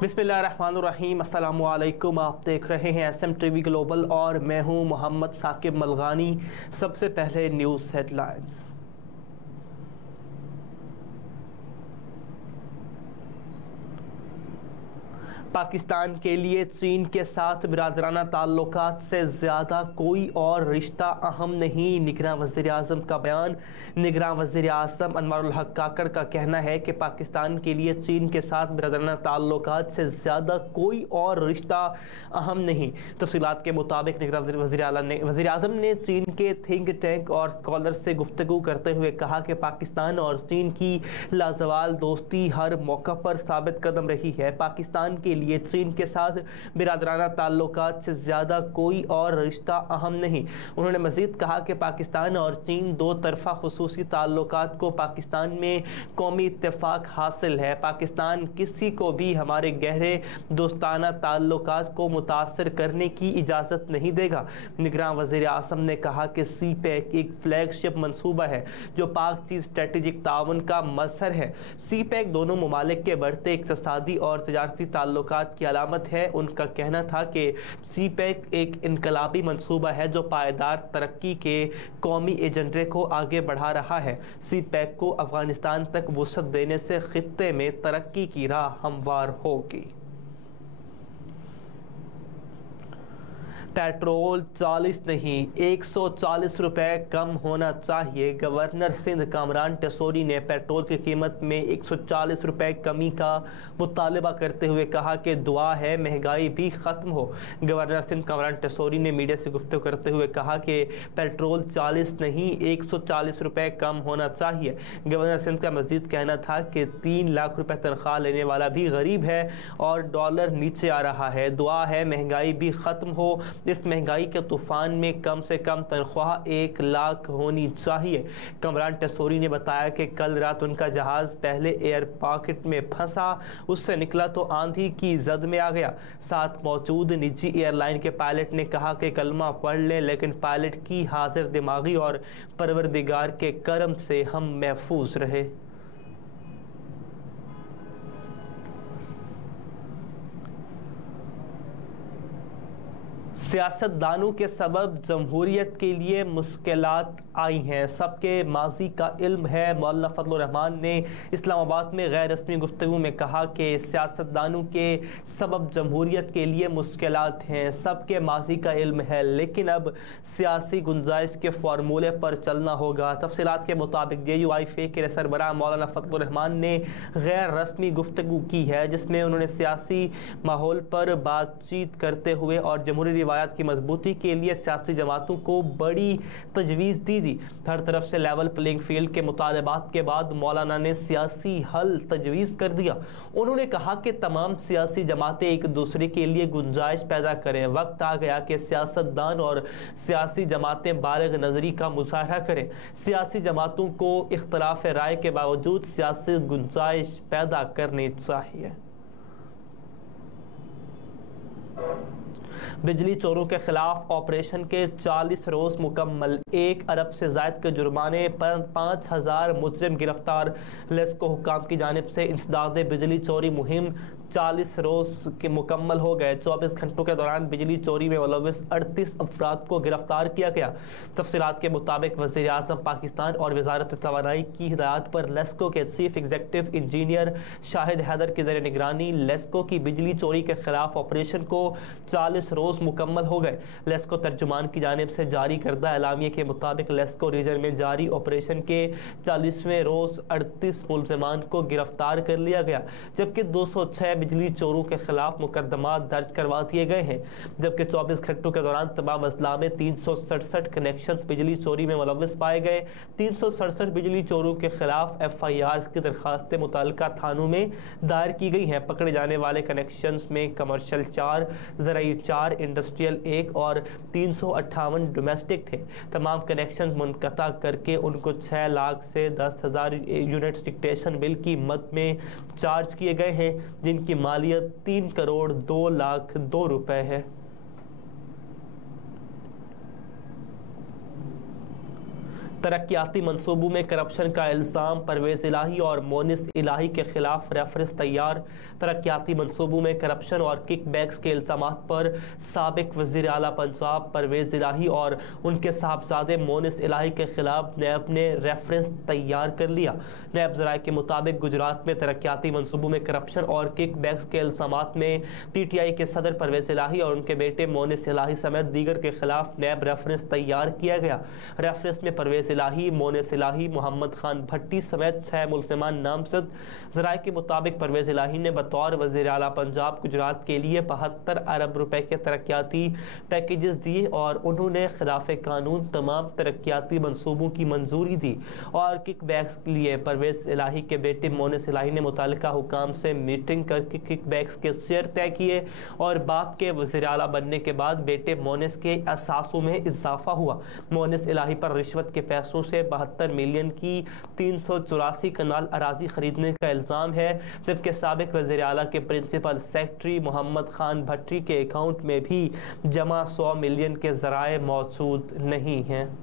बिस्मिल्लाहिर्रहमानिर्रहीम, अस्सलामुअलैकुम। आप देख रहे हैं SMTV ग्लोबल और मैं हूं मोहम्मद साकिब मलगानी। सबसे पहले न्यूज़ हेडलाइंस। पाकिस्तान के लिए चीन के साथ बिरादराना ताल्लुकात से ज़्यादा कोई और रिश्ता अहम नहीं, निगरान वज़ीर-ए-आज़म का बयान। निगरान वज़ीर-ए-आज़म अनवारुल हक काकड़ का कहना है कि पाकिस्तान के लिए चीन के साथ बिरादराना ताल्लुकात से ज़्यादा कोई और रिश्ता अहम नहीं। तफसीलात के मुताबिक निगरान वज़ीर-ए-आज़म ने चीन के थिंक टैंक और स्कॉलर से गुफ्तगू करते हुए कहा कि पाकिस्तान और चीन की लाजवाल दोस्ती हर मौका पर साबित कदम रही है। पाकिस्तान के लिए चीन के साथ बिरादराना ताल्लुकात से ज़्यादा कोई और रिश्ता अहम नहीं। उन्होंने मज़ीद कहा कि पाकिस्तान और चीन दो तरफ़ा खुसूसी ताल्लुकात को पाकिस्तान में कौमी इत्तेफाक हासिल है। पाकिस्तान किसी को भी हमारे गहरे दोस्ताना ताल्लुकात को मुतासर करने की इजाज़त नहीं देगा। निगरान वज़ीर-ए-आज़म ने कहा कि CPEC एक फ्लैगशिप मनसूबा है जो पाक चीन स्ट्रेटेजिक ताउन का मज़हर है। CPEC दोनों ममालिक के बढ़ते इक़्तिसादी और तिजारती ताल्लुकात की अलामत है। उनका कहना था कि CPEC एक इनकलाबी मनसूबा है जो पायदार तरक्की के कौमी एजेंडे को आगे बढ़ा रहा है। CPEC को अफगानिस्तान तक वुसअत देने से खित्ते में तरक्की की राह हमवार होगी। पेट्रोल 40 नहीं 140 रुपए कम होना चाहिए। गवर्नर सिंध कामरान टेसोरी ने पेट्रोल की कीमत में 140 रुपए कमी का मुतालबा करते हुए कहा कि दुआ है महंगाई भी ख़त्म हो। गवर्नर सिंध कामरान टेसोरी ने मीडिया से गुफ्तगू करते हुए कहा कि पेट्रोल 40 नहीं 140 रुपए कम होना चाहिए। गवर्नर सिंध का मज़ीद कहना था कि 3 लाख रुपए तनख्वाह लेने वाला भी गरीब है और डॉलर नीचे आ रहा है। दुआ है महंगाई भी ख़त्म हो। इस महंगाई के तूफान में कम से कम तनख्वाह 1 लाख होनी चाहिए। कमरान टेसोरी ने बताया कि कल रात उनका जहाज़ पहले एयर पॉकेट में फंसा, उससे निकला तो आंधी की जद में आ गया। साथ मौजूद निजी एयरलाइन के पायलट ने कहा कि कलमा पढ़ लें, लेकिन पायलट की हाजिर दिमागी और परवरदिगार के करम से हम महफूज रहे। सियासतदानों के सबब जमहूरियत के लिए मुश्किलात आई हैं, सबके माजी का इल्म है। मौलाना फजलुर रहमान ने इस्लामाबाद में गैर रस्मी गुफ्तगू में कहा कि सियासतदानों के सबब जमहूरियत के लिए मुश्किलात हैं, सबके माजी का इल्म है, लेकिन अब सियासी गुंजाइश के फार्मूले पर चलना होगा। तफसीलात के मुताबिक JUIF के सरबराह मौलाना फजलुर रहमान ने गैर रस्मी गुफ्तगू की है, जिसमें उन्होंने सियासी माहौल पर बातचीत करते हुए और जमहूरी रिवायत की मजबूती के लिए सियासी जमातों को बड़ी तजवीज़ दी। हर तरफ से लेवल प्लेइंग फील्ड के मुतालबात के बाद मौलाना ने सियासी हल तजवीज़ कर दिया। उन्होंने कहा कि तमाम सियासी जमातें एक दूसरे के लिए गुंजाइश पैदा करें। वक्त आ गया कि सियासतदान और सियासी जमातें बालिग नज़री का मुजाहरा करें। सियासी जमातों को इख्तलाफ राय के बावजूद सियासी गुंजाइश पैदा करनी चाहिए। बिजली चोरों के खिलाफ ऑपरेशन के 40 रोज़ मुकम्मल। 1 अरब से ज़ायद के जुर्माने पर 5000 मुजरिम गिरफ्तार। लेस्को हुक्काम की जानिब से इंसदाद बिजली चोरी मुहिम 40 रोज़ के मुकम्मल हो गए। 24 घंटों के दौरान बिजली चोरी में मुलव्विस 38 अफराद को गिरफ्तार किया गया। तफसीलात के मुताबिक वज़ीर-ए-आज़म पाकिस्तान और वज़ारत तवानाई की हिदायत पर लेस्को के chief executive engineer Shahid Haider की ज़ेर निगरानी लेस्को की बिजली चोरी के खिलाफ ऑपरेशन को 40 रोज़ मुकम्मल हो गए। लेस्को तर्जुमान की जानिब से जारी करदा एलामिया के मुताबिक लेस्को रीजन में जारी ऑपरेशन के 40वें रोज़ 38 मुलज़मान को गिरफ्तार कर लिया गया, जबकि 206 बिजली चोरों के खिलाफ मुकदमा दर्ज करवा दिए गए हैं। जबकि 24 घंटों के दौरान तमाम अजला में 367 कनेक्शन बिजली चोरी में मुलव्विस पाए गए। 367 बिजली चोरों के खिलाफ FIRs की दरखास्तें मुतल्लिका थानों में दायर की गई हैं। पकड़े जाने वाले कनेक्शन में कमर्शियल 4, ज़राई 4, इंडस्ट्रियल 1 और 358 डोमेस्टिक थे। तमाम कनेक्शन मुनक़ता करके उनको 6 लाख से 10,000 यूनिट्स डिक्टेशन बिल की मद में चार्ज किए गए हैं, जिनकी मालियत 3 करोड़ 2 लाख 2 रुपए है। तरक्याती मंसूबों में करप्शन का इल्ज़ाम, परवेज़ इलाही और मोनिस इलाही के खिलाफ रेफरेंस तैयार। तरक्याती मंसूबों में करप्शन और किकबैक्स के इल्ज़ामात पर साबिक वज़ीर आला पंजाब परवेज़ इलाही और उनके साहबजादे मोनिस इलाही के खिलाफ नैब ने रेफरेंस तैयार कर लिया। नैब ज़राए के मुताबिक गुजरात में तरक्याती मंसूबों में करप्शन और किकबैक्स के इल्ज़ामात में PTI के सदर परवेज़ इलाही और उनके बेटे मोनिस इलाही समेत दीगर के खिलाफ नैब रेफरेंस तैयार किया गया। रेफरेंस में परवेज़ इलाही, मोनिस इलाही, मोहम्मद खान भट्टी समेत 6 मुल्ज़िमान नामजद। ज़राए के मुताबिक परवेज़ इलाही ने बतौर वज़ीर आला पंजाब गुजरात के लिए 72 अरब रुपए के तरक्याती पैकेजेस दिए और उन्होंने खिलाफ कानून तमाम तरक्याती मंसूबों की मंजूरी दी। और किकबैक्स के लिए परवेज़ इलाही के बेटे मोनिस इलाही ने मुतालिका हुकाम से मीटिंग करके किकबैक्स के शेयर तय किए और बाप के वज़ीर आला बनने के बाद बेटे मोनिस के असासों में इजाफा हुआ। मोनिस इलाही पर रिश्वत के पैसों से 72 मिलियन की 384 कनाल अराजी खरीदने का इल्ज़ाम है, जबकि साबिक वज़ीर आला के प्रिंसिपल सेक्रेटरी मोहम्मद खान भट्टी के अकाउंट में भी जमा 100 मिलियन के ज़राए मौजूद नहीं हैं।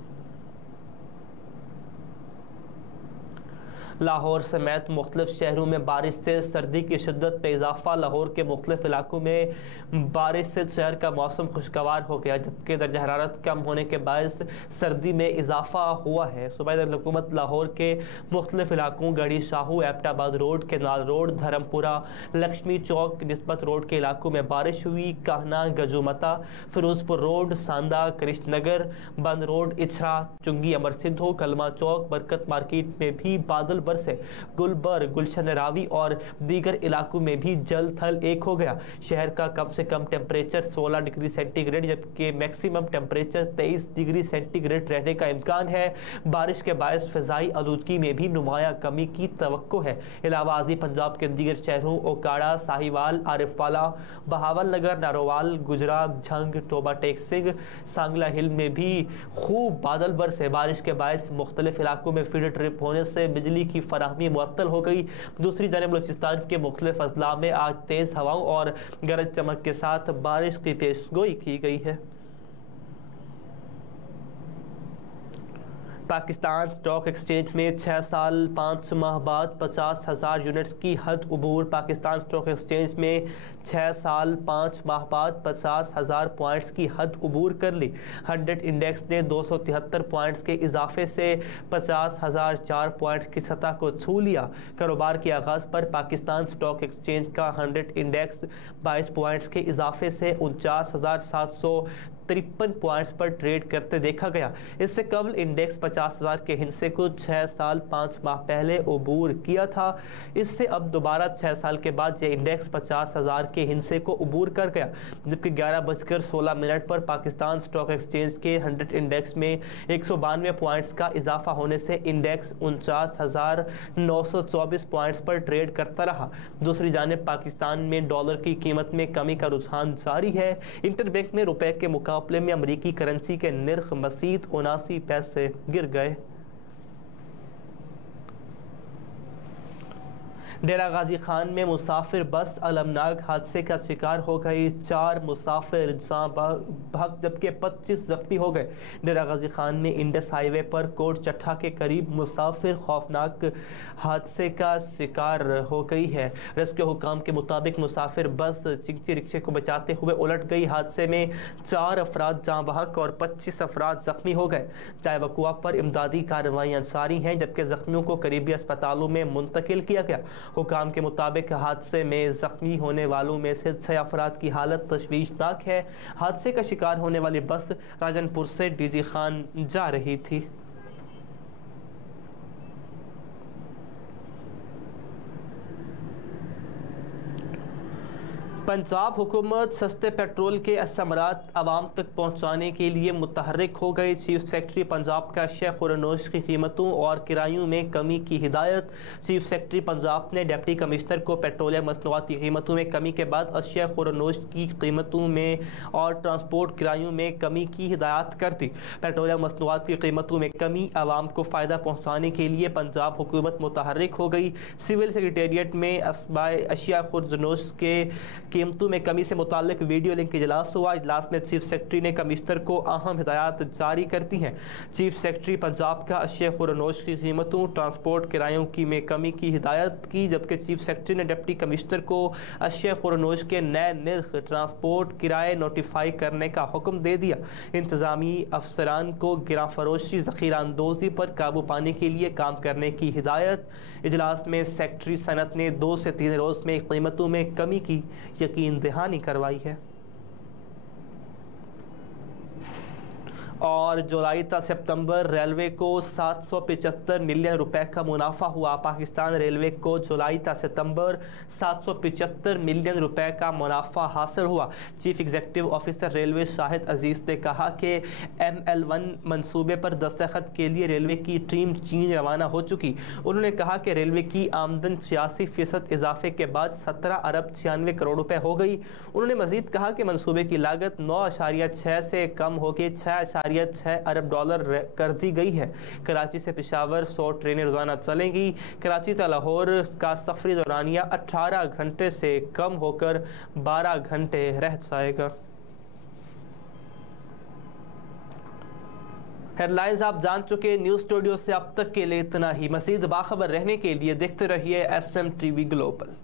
लाहौर समेत मुख्तलिफ शहरों में बारिश से सर्दी की शिद्दत में इजाफा। लाहौर के मुख्तलिफ इलाकों में बारिश से शहर का मौसम खुशगवार हो गया, जबकि दर्जा हरारत कम होने के बायस सर्दी में इजाफा हुआ है। सूबाई दारुल-हुकूमत लाहौर के मुख्तलिफ इलाकों Garhi Shahu, Abbottabad road, canal road, Dharampura, Lakshmi Chowk, Nisbat road के इलाकों में बारिश हुई। काहना, गजूमता, फिरोजपुर रोड, सांदा, कृष्ण नगर, बंद रोड, इछरा, चुंगी, अमर सिद्धो, कलमा चौक, बरकत मार्केट में भी बादल से गुलबर्ग, गुलशन रावी और दीगर इलाकों में भी जल थल एक हो गया। शहर का कम से कम टेम्परेचर 16 डिग्री सेंटीग्रेड जबकि मैक्सिमम टेम्परेचर 23 डिग्री सेंटीग्रेड रहने का इम्कान है। बारिश के बायस फिजाई आलूदगी में भी नुमाया कमी की तवक्को है। इलाहाबादी पंजाब के दीगर शहरों ओकाड़ा, साहिवाल, आरिफवाला, बहावल नगर, नारोवाल, गुजरात, झंग, टोबा टेक सिंह, सांगला हिल में भी खूब बादल बरसे। बारिश के बायस मुख्तलिफ इलाकों में फीडर ट्रिप होने से बिजली की फराहमी मुअत्तल हो गई। दूसरी जानिब बलूचिस्तान के मुख्तलिफ अजला में आज तेज हवाओं और गरज चमक के साथ बारिश की पेशगोई की गई है। पाकिस्तान स्टॉक एक्सचेंज में 6 साल 5 माह बाद 50,000 यूनिट्स की हद उबूर। पाकिस्तान स्टॉक एक्सचेंज में 6 साल 5 माह बाद 50,000 पॉइंट्स की हद उबूर कर ली। 100 इंडेक्स ने 273 पॉइंट्स के इजाफे से 50,004 पॉइंट्स की सतह को छू लिया। कारोबार के आगाज़ पर पाकिस्तान स्टॉक एक्सचेंज का 100 इंडेक्स 22 पॉइंट्स के इजाफे से 49,753 पॉइंट्स पर ट्रेड करते देखा गया। इससे कबल इंडेक्स 50,000 के हिस्से को 6 साल 5 माह पहले उबूर किया था। इससे अब दोबारा 6 साल के बाद यह इंडेक्स 50,000 के हिस्से को उबूर कर गया, जबकि 11:16 पर पाकिस्तान स्टॉक एक्सचेंज के 100 इंडेक्स में 192 पॉइंट्स का इजाफा होने से इंडेक्स 49,924 पॉइंट्स पर ट्रेड करता रहा। दूसरी जानिब पाकिस्तान में डॉलर की कीमत में कमी का रुझान जारी है। इंटरबैंक में रुपए के मुकाबले में अमरीकी करेंसी के निर्ख मज़ीद 79 पैसे गिर गए। डेरा गाजी खान में मुसाफिर बस अलमनाक हादसे का शिकार हो गई। 4 मुसाफिर जाँ बहक जबकि 25 जख्मी हो गए। डेरा गाजी खान में इंडस हाईवे पर कोट चट्ठा के करीब मुसाफिर खौफनाक हादसे का शिकार हो गई है। रेस्क्यू हुकाम के मुताबिक मुसाफिर बस चिंची रिक्शे को बचाते हुए उलट गई। हादसे में 4 अफराद जाँ बहक और 25 अफराद जख्मी हो गए। चाय वकुआ पर इमदादी कार्रवाइयाँ जारी हैं, जबकि जख्मियों को करीबी अस्पतालों में मुंतकिल किया गया। हुकाम के मुताबिक हादसे में जख्मी होने वालों में से 6 अफराद की हालत तशवीशनाक है। हादसे का शिकार होने वाली बस राजनपुर से डीजी खान जा रही थी। पंजाब हुकूमत सस्ते पेट्रोल के असमरात आवाम तक पहुँचाने के लिए मुतहर्रिक हो गई। चीफ सेक्रेटरी पंजाब का अशिया खुरनोश की कीमतों और किरायों में कमी की हिदायत। चीफ सेक्रेटरी पंजाब ने डिप्टी कमिश्नर को पेट्रोलियम मसनूआत की कीमतों में कमी के बाद अशिया खुरनोश की कीमतों में और ट्रांसपोर्ट किरायों में कमी की हिदायत कर दी। पेट्रोलियम मसनूआत की कीमतों में कमी आवाम को फ़ायदा पहुँचाने के लिए पंजाब हुकूमत मुतहर्रिक हो गई। सिविल सेक्रेटेरिएट में अशिया खुरनोश के कीमतों में कमी से मुताल्लिक वीडियो लिंक इजलास हुआ। इजलास में चीफ सेक्रेटरी ने कमिश्नर को अहम हिदायत जारी कर दी हैं। चीफ सेक्रेटरी पंजाब का अशिया खुरनोश की कीमतों ट्रांसपोर्ट किरायों की में कमी की हिदायत की, जबकि चीफ सेक्रेटरी ने डिप्टी कमिश्नर को अशिया खुरनोश के नए निर्ख ट्रांसपोर्ट किराए नोटिफाई करने का हुक्म दे दिया। इंतजामी अफसरान को गिरा फरोशी ज़ख़ीरा अंदोज़ी पर काबू पाने के लिए काम करने की हिदायत। इजलास में सेक्रेटरी सनत ने 2 से 3 रोज़ में कीमतों में कमी की यकीन दहानी करवाई है। और जुलाई ता सितंबर रेलवे को 775 मिलियन रुपए का मुनाफा हुआ। पाकिस्तान रेलवे को जुलाई ता सितंबर 775 मिलियन रुपए का मुनाफा हासिल हुआ। Chief executive officer railway Shahid Aziz ने कहा कि ML1 मंसूबे पर दस्तखत के लिए रेलवे की टीम चीन रवाना हो चुकी। उन्होंने कहा कि रेलवे की आमदन 86% इजाफे के बाद 17 अरब 96 करोड़ रुपए हो गई। उन्होंने मजीद कहा कि मंसूबे की लागत 9.6 से कम होकर 6.6 अरब डॉलर कर दी गई है। कराची से पेशावर 100 ट्रेनें रोजाना चलेंगी। कराची से लाहौर का सफरी दौरानिया 18 घंटे से कम होकर 12 घंटे रह जाएगा। हेडलाइंस आप जान चुके। न्यूज़ स्टूडियो से अब तक के लिए इतना ही। मज़ीद बाखबर रहने के लिए देखते रहिए SM TV ग्लोबल।